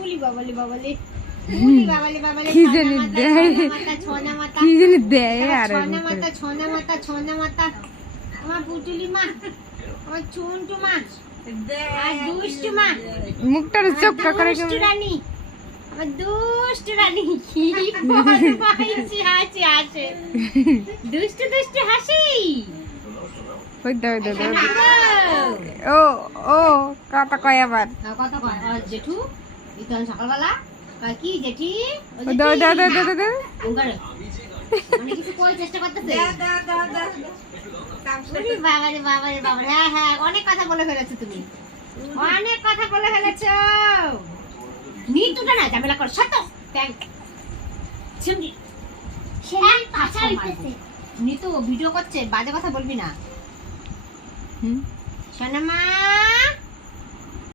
উলি বাবালি বাবালি কি জানি দেয় কি জানি দেয় আর ছনা মাতা আমার পুতুলি মা, আমার চুনটু মা, আর দুষ্টু মা, মুখটার চোখটা করে দুষ্টু রানী, আমার দুষ্টু রানী কি পাইছি হাসি দুষ্টু হাসি। ও ও কথা কয় আবার কথা কয় জেঠু ইতন সকালবেলা কয় কি জেঠি মানে কিছু কই চেষ্টা করতেছে। বাবারে বাবারে বাবারে, হ্যাঁ হ্যাঁ অনেক কথা বলে ফেলেছো তুমি, অনেক কথা বলে ফেলেছো। নিতুটা না ঝামেলা কর সত থ্যাঙ্ক চিমড়ি সেই পাছা হইতেছে। নিতু ভিডিও করছে, বাজে কথা বলবি না। সোনা মা